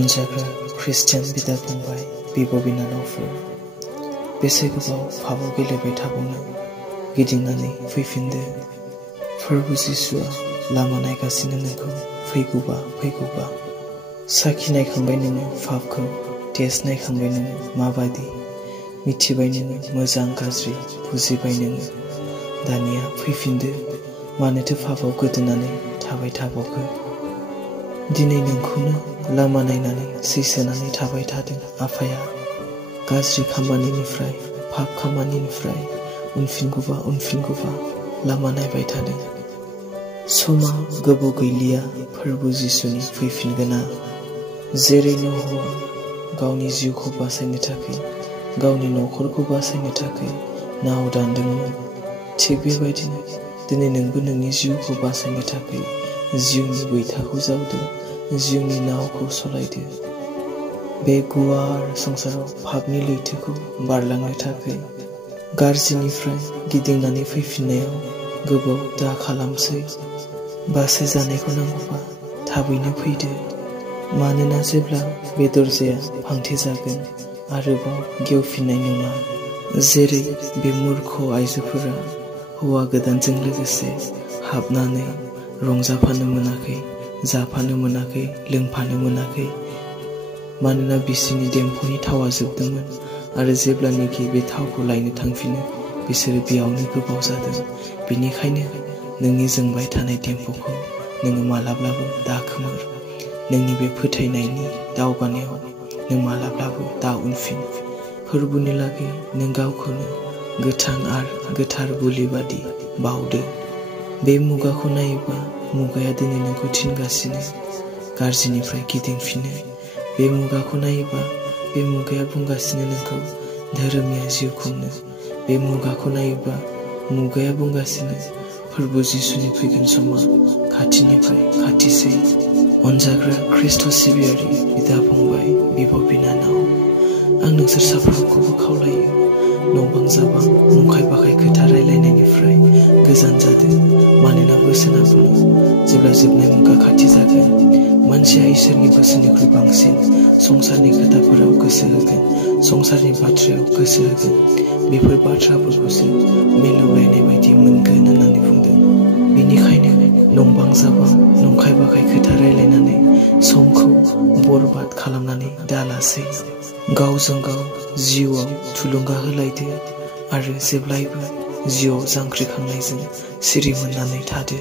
अनजाग्रा Christian बिदा फंबाय बिब' बिनानावफोर, बेसे गोबाव फाफाव गेलेबाय थाबावनो, गिदिंनानै फैफिनदो। फोरबु जिसुआ लामा नायगासिनो नोंखौ, फैगौबा फैगौबा। साखि नायखांबाय नोङो फाफखौ, टेस्ट नायखांबाय नोङो माबादि, मिथिबाय नोङो मोजां गाज्रि, बुजिबाय नोङो। दानिया फैफिनदो, मानोथो फाफाव गोदोनानै थाबाय थाबावखो। दिनै नोंखौनो लामा नायनानै सैसोनानै थाबाय थादों आफाया। गाज्रि खामानिनिफ्राय, पाप खामानिनिफ्राय उनफिनगौबा लामा नायबाय थादों। समा गोबाव गैलिया फोरबु जिसुनि फैफिनगोना। जेरै न'हआ गावनि जिउखौ बासायनो थाखाय, गावनि न'खरखौ बासायनो थाखाय नाव दानदोंमोन, थिग बेबायदिनो दिनै नोंबो नोंनि जिउखौ बासायनो थाखाय जिउनि बैथाखौ जावदो, जिउनि नावखौ सलायदो। बे गुवार संसाराव पापनि लैथोखौ बारलांनो थाखाय गाज्रिनिफ्राय गिदिंनानै फैफिननायाव गोबाव दा खालामसै। बासाय जानायखौ नांगौबा थाबैनो फैदो, मानोना जेब्ला बे दरजाया फांथेजागोन आरोबाव गेवफिननाय नङा। जेरै बे मूर्ख आइजोफोरा हौवा गोदानजों लोगोसे हाबनानै रंजाफानो मोनाखै, जाफानो मोनाखै, लोंफानो मोनाखै, मानोना बिसोरनि देम्फ'नि थावा जोबदोंमोन आरो जेब्लानोखि बे थावखौ लायनो थांफिनो बिसोरो बेयावनो गोबाव जादों। बेनिखायनो नोंनि जोंबाय थानाय देम्फ'खौ नोङो मालाब्लाबो दाखोमोर। नोंनि बे फोथायनायनि दावगानायाव नों मालाब्लाबो दा उनफिन। फोरबुनि लागै नों गावखौनो गोथां आरो गोथार बुलि बादि बावदो। बे मुगाखौ नायोबा मुगाया दिनै नोंखौ थिनगासिनो गाज्रिनिफ्राय गिदिंफिनो। बे मुगाखौ नायोबा बे मुगाया बुंगासिनो नोंखौ धोरोमनिया जिउ खुंनो। बे मुगाखौ नायोबा मुगाया बुंगासिनो फोरबु जिसुनि फैगोन समा खाथिनिफ्राय खाथिसै। अनजाग्रा ख्रिस्ट' सिबियारि बिदा फंबाय बिब' बिनानाव, आं नोंसोर साफ्रोमखौबो खावलायो, नंबां जाबां नंखाय बाखाय खोथा रायलायनायनिफ्राय गोजान जादों। मानोना बोसोना बुङो, जेब्ला जोबनाय मुगा खाथि जागोन, मानसिया इसोरनि बोसोननिख्रुइ बांसिन संसारनि खोथाफोराव गोसो होगोन, संसारनि बाथ्रायाव गोसो होगोन। बेफोर बाथ्राफोरखौसो मिलौलायनाय बायदि मोनगोन होननानै बुंदों। बेनिखायनो नंबां जाबां नंखाय बाखाय खोथा रायलायनानै समखौ बरबाद खालामनानै दालासै। गावजों गाव जिउआव थुलुंगा होलायदो आरो जेब्लायबो जिउआव जांख्रिखांनायजों सिरि मोननानै थादो।